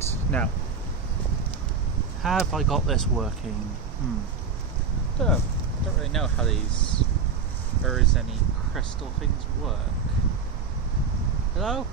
Right, now, have I got this working? I don't really know how these various any crystal things work. Hello?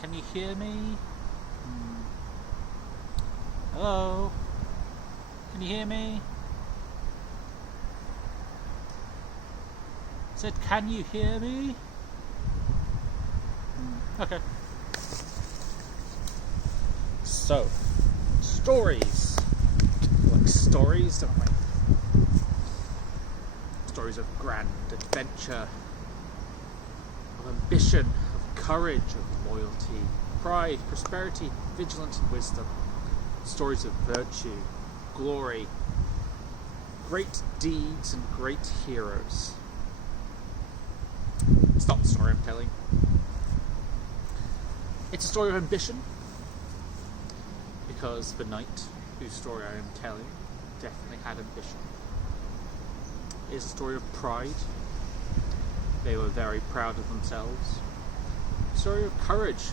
Can you hear me? Hello? Can you hear me? I said, can you hear me? Okay. So, stories. Like stories, don't we? Stories of grand adventure, of ambition, of courage, of loyalty, pride, prosperity, vigilance and wisdom. Stories of virtue, glory, great deeds and great heroes. It's not the story I'm telling. It's a story of ambition, because the knight whose story I am telling definitely had ambition. It is a story of pride. They were very proud of themselves. A story of courage,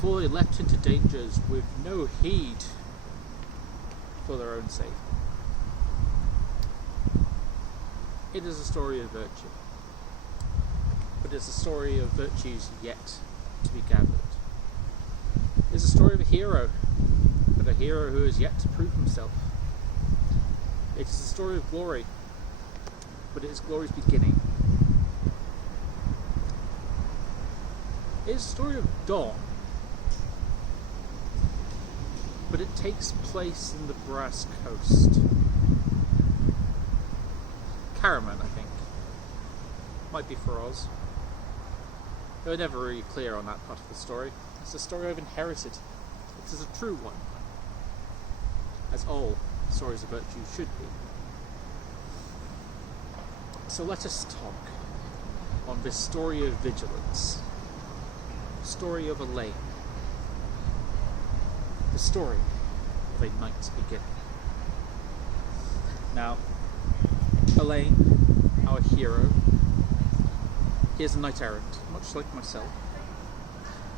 for they leapt into dangers with no heed for their own sake. It is a story of virtue, but it's a story of virtues yet to be gathered. It's a story of a hero, but a hero who is yet to prove himself. It is a story of glory, but it is glory's beginning. It is a story of dawn, but it takes place in the Brass Coast. Caraman, I think. Might be for Oz. They were never really clear on that part of the story. It's a story I've inherited. It is a true one, as all stories of virtue should be. So let us talk on this story of vigilance, story of Alain, the story of a knight's beginning. Now, Alain, our hero, he is a knight-errant, much like myself.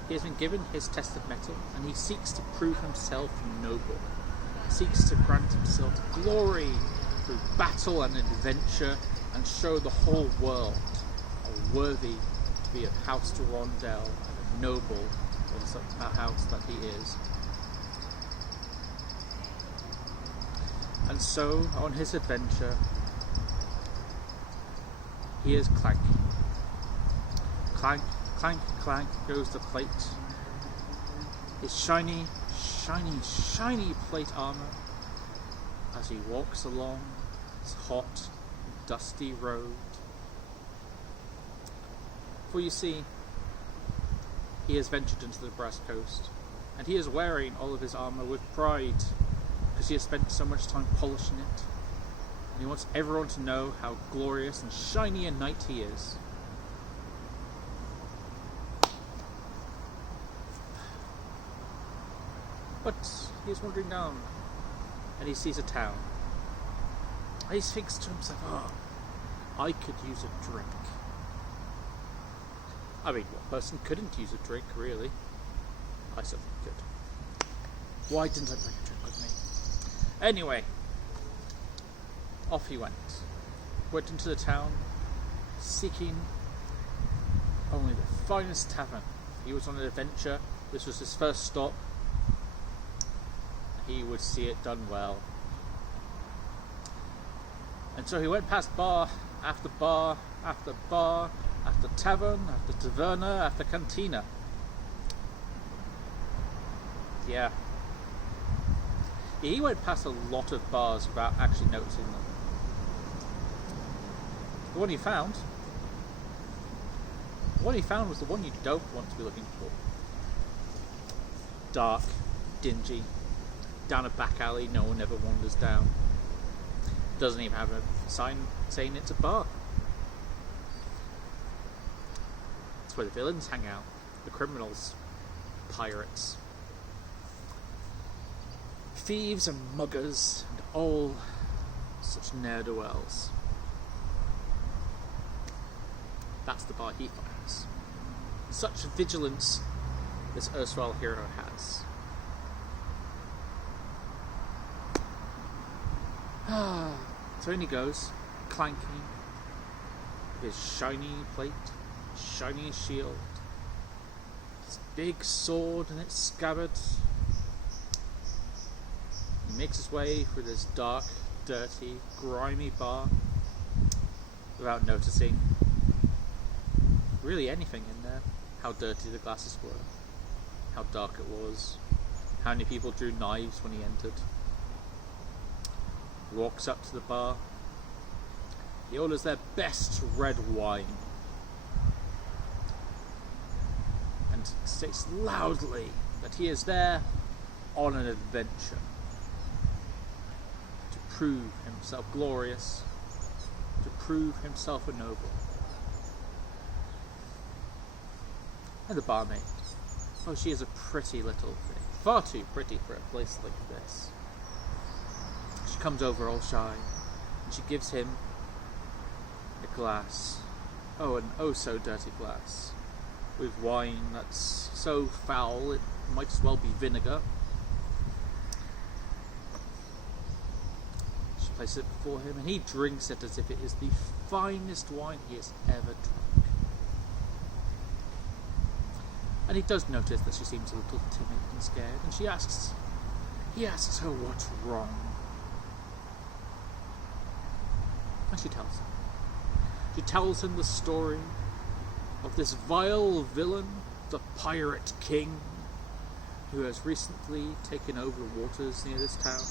He has been given his tested metal, and he seeks to prove himself noble. He seeks to grant himself glory through battle and adventure, and show the whole world how worthy to be of House de Rondel and a noble in such a house that he is. And so, on his adventure, he is clanking. Clank, clank, clank goes the plate. His shiny, shiny, shiny plate armour as he walks along his hot, dusty road. For you see, he has ventured into the Brass Coast, and he is wearing all of his armour with pride, because he has spent so much time polishing it, and he wants everyone to know how glorious and shiny a knight he is. But he is wandering down, and he sees a town. And he thinks to himself, I could use a drink. I mean, what person couldn't use a drink, really? I certainly could. Why didn't I bring a drink with me? Anyway, off he went. Went into the town, seeking only the finest tavern. He was on an adventure. This was his first stop. He would see it done well. And so he went past bar after bar after bar, after tavern, after taverna, after cantina. Yeah. He went past a lot of bars without actually noticing them. The one he found was the one you don't want to be looking for. Dark, dingy, down a back alley no one ever wanders down. Doesn't even have a sign saying it's a bar. It's where the villains hang out, the criminals, pirates, thieves and muggers, and all such ne'er-do-wells. That's the bar he finds. Such vigilance this erstwhile hero has. So in he goes, clanking, with his shiny plate, shiny shield, his big sword and its scabbard. He makes his way through this dark, dirty, grimy bar without noticing really anything in there. How dirty the glasses were, how dark it was, how many people drew knives when he entered. He walks up to the bar. He orders their best red wine and states loudly that he is there on an adventure to prove himself glorious, to prove himself a noble. And the barmaid, oh, she is a pretty little thing, far too pretty for a place like this. She comes over all shy, and she gives him a glass, an oh so dirty glass, with wine that's so foul it might as well be vinegar. She places it before him, and he drinks it as if it is the finest wine he has ever drunk. And he does notice that she seems a little timid and scared, and he asks her what's wrong. And she tells him. She tells him the story of this vile villain, the Pirate King, who has recently taken over the waters near this town,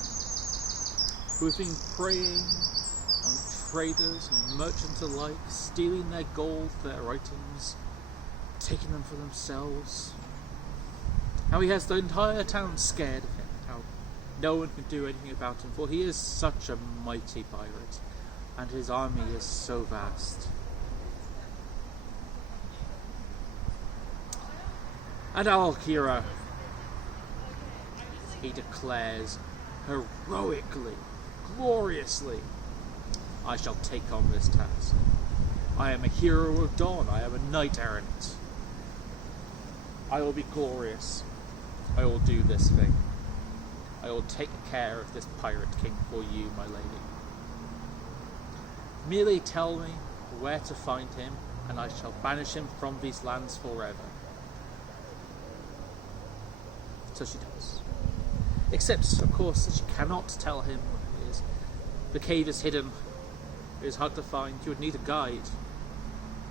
who has been preying on traders and merchants alike, stealing their gold, their items, taking them for themselves. How he has the entire town scared of him, how no one can do anything about him, for he is such a mighty pirate, and his army is so vast. And Alkira, he declares heroically, gloriously, I shall take on this task. I am a hero of dawn, I am a knight errant. I will be glorious. I will do this thing. I will take care of this pirate king for you, my lady. Merely tell me where to find him, and I shall banish him from these lands forever. So she does. Except, of course, that she cannot tell him where he is. The cave is hidden. It is hard to find. You would need a guide.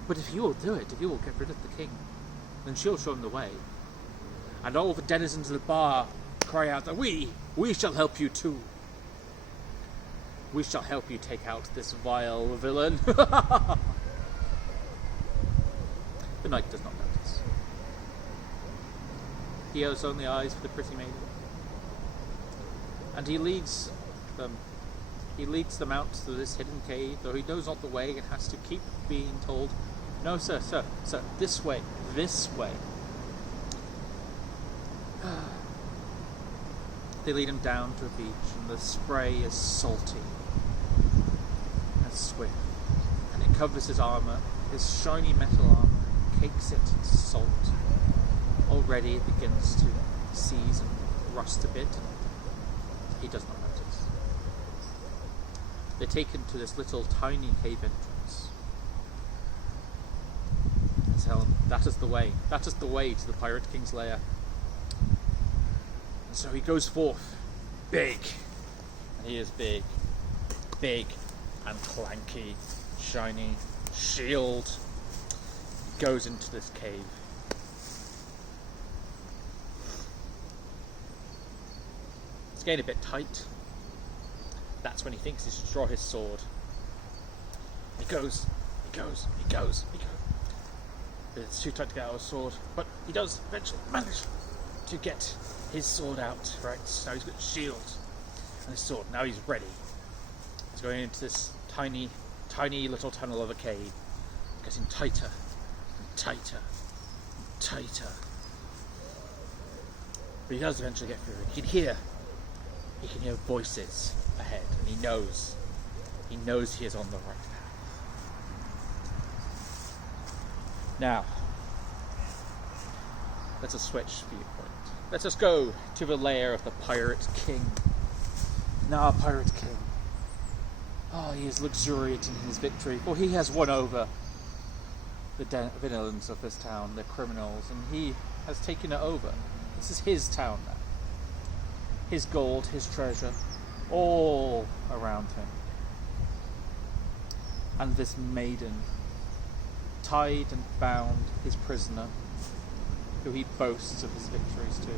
But if you will do it, if you will get rid of the king, then she'll show him the way. And all the denizens of the bar cry out that we shall help you too. We shall help you take out this vile villain. The knight does not notice. He has only eyes for the pretty maiden. And he leads them out to this hidden cave, though he knows not the way and has to keep being told, no sir, this way. They lead him down to a beach, and the spray is salty and swift, and it covers his armour, his shiny metal armour, cakes it in salt. Already it begins to seize and rust a bit. He does not notice. They take him to this little tiny cave entrance. And tell him, that is the way to the Pirate King's lair. And so he goes forth, big, and he is big and clanky, shiny, shield. He goes into this cave. It's getting a bit tight. That's when he thinks he should draw his sword. He goes. But it's too tight to get out his sword. But he does eventually manage to get his sword out. Right, so now he's got his shield and his sword. Now he's ready. He's going into this tiny little tunnel of a cave, getting tighter and tighter and tighter. But he does eventually get through. He can hear voices ahead, and he knows he is on the right path. Now, let us switch viewpoint. Let us go to the lair of the Pirate King. Now, Pirate King, Oh, he is luxuriant in his victory, for he has won over the villains of this town, the criminals, and he has taken it over. This is his town now. His gold, his treasure, all around him. And this maiden, tied and bound, his prisoner, who he boasts of his victories to.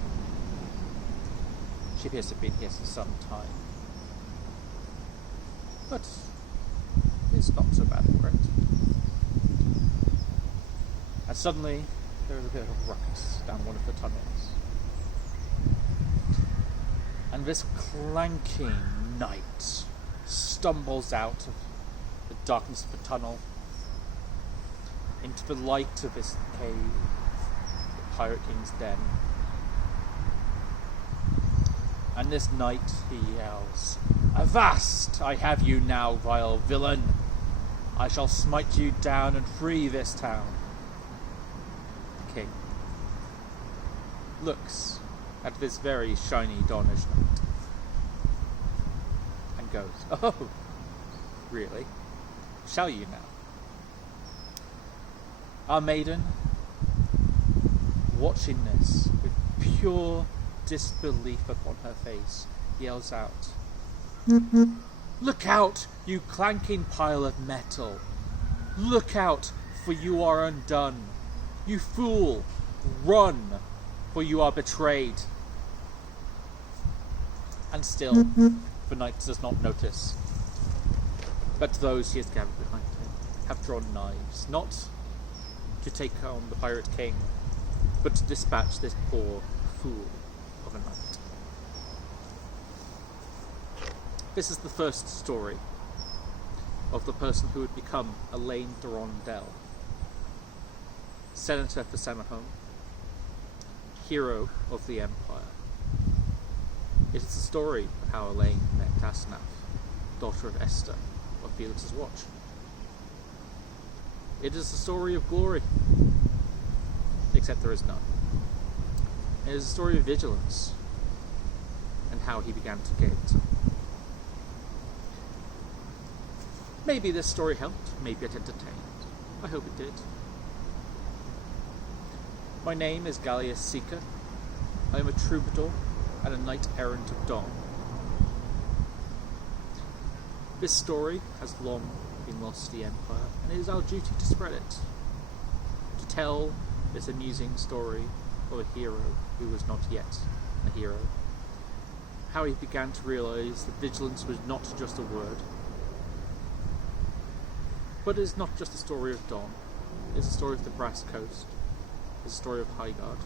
She appears to have been here for some time. But it's not so bad, correct? And suddenly, there is a bit of a ruckus down one of the tunnels. And this clanking knight stumbles out of the darkness of the tunnel into the light of this cave, the Pirate King's den. And this knight, he yells, "Avast! I have you now, vile villain! I shall smite you down and free this town." The king looks at this very shiny Dornish knight and goes, "Oh, really? Shall you now?" Our maiden, watching this with pure disbelief upon her face, yells out, "Look out, you clanking pile of metal! Look out, for you are undone! You fool, run, for you are betrayed!" And still, the knight does not notice. But those he has gathered behind him have drawn knives, not to take on the Pirate King, but to dispatch this poor fool of a knight. This is the first story of the person who would become Alain de Rondel, senator for Semahoum, hero of the Empire. It is the story of how Alain met Tasnaf, daughter of Esther of Felix's Watch. It is the story of glory, except there is none. It is the story of vigilance, and how he began to get it. Maybe this story helped, maybe it entertained. I hope it did. My name is Galeas Seeker. I am a troubadour and a knight-errant of dawn. This story has long been lost to the Empire, and it is our duty to spread it. To tell this amusing story of a hero who was not yet a hero. How he began to realise that vigilance was not just a word, but it is not just a story of Dawn. It is a story of the Brass Coast. It's a story of Highguard.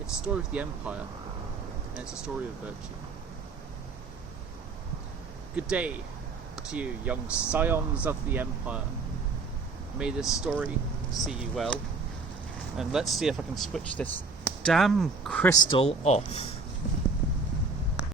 It's a story of the Empire, and it's a story of virtue. Good day to you, young scions of the Empire. May this story see you well. And let's see if I can switch this damn crystal off.